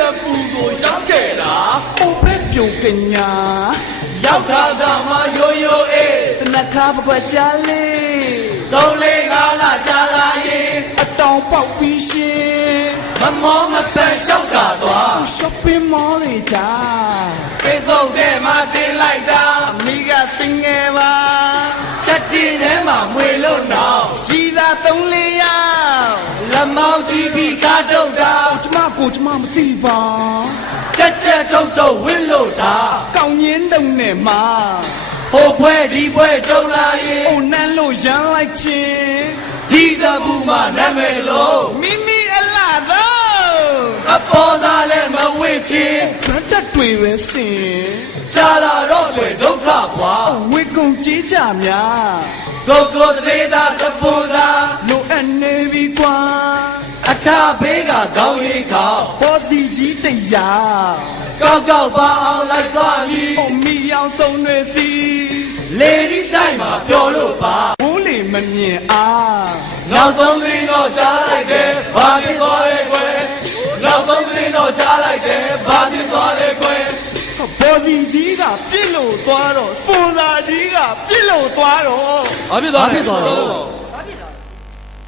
ရပူကိုရောက်ခဲ့တာအိုပဲပြုံကညာရောက်ခါသာမရိုးရိုးအေးတနခါပပကြလေး3 4 5လကြာလာရင်အတောင်ပေါက်ပြီးရှင်မမောမပန်လျှောက်တာသွား shopping mall တွေကြာ Facebook ထဲမှာတင်လိုက်တာအမိကစင်ငယ်ပါချက်တီထဲမှာမွေလို့နောက်ရှိသာ3 4ယောက်လက်မောင်းကြီးပြီးကားတုတ်တာကျမမသိပါ ချက်ထုတ်ဝစ်လို့တာကောင်းရင်းတုံနဲ့မှာဟိုဖွဲဒီဖွဲကြုံလာရင်အိုနန်းလို့ရမ်းလိုက်ချင်းဒီသဘူးမှနာမည်လို့မိမိအလားသောအပေါ်သားလည်းမဝစ်ချင်းခရတ်တွေပဲစင်ကြာလာတော့လေဒုက္ခပွားဝေကုန်ကြီးကြများကိုတရေသာစပူသာလိုအပ်နေပြီကွာအထာဘေးကခေါင်းရိပ်ခေါင်းပေါ်စီကြီးတရား ကောက်ပါအောင်လိုက်သွားပြီအမီအောင်ဆုံးတွေစီ Lady Style မှာပြောလို့ပါဘူးလေမမြင်အား နောက်ဆုံးကလေးတော့ကြားလိုက်တယ်ဘာဖြစ်သွားလဲကွယ်နောက်ဆုံးကလေးတော့ကြားလိုက်တယ်ဘာဖြစ်သွားလဲကွယ်ပေါ်စီကြီးကပြစ်လို့သွားတော့စပွန်ဆာကြီးကပြစ်လို့သွားတော့ဘာဖြစ်သွားတော့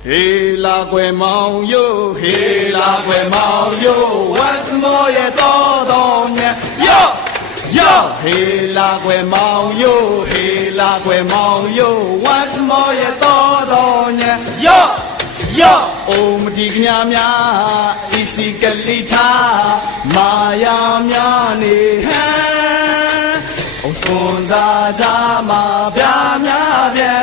ဟေးလာကွယ်မောင်ယိုဟေးလာကွယ်မောင်ယို once more ရဲ့တော်ညယောဟေးလာကွယ်မောင်ယိုဟေးလာကွယ်မောင်ယို once more ရဲ့တော်ညယောအိုမဒီကညာများဤစီကလိထားမာယာများနေဟန်အုံစွန်သာကြမှာဗျာများပြန်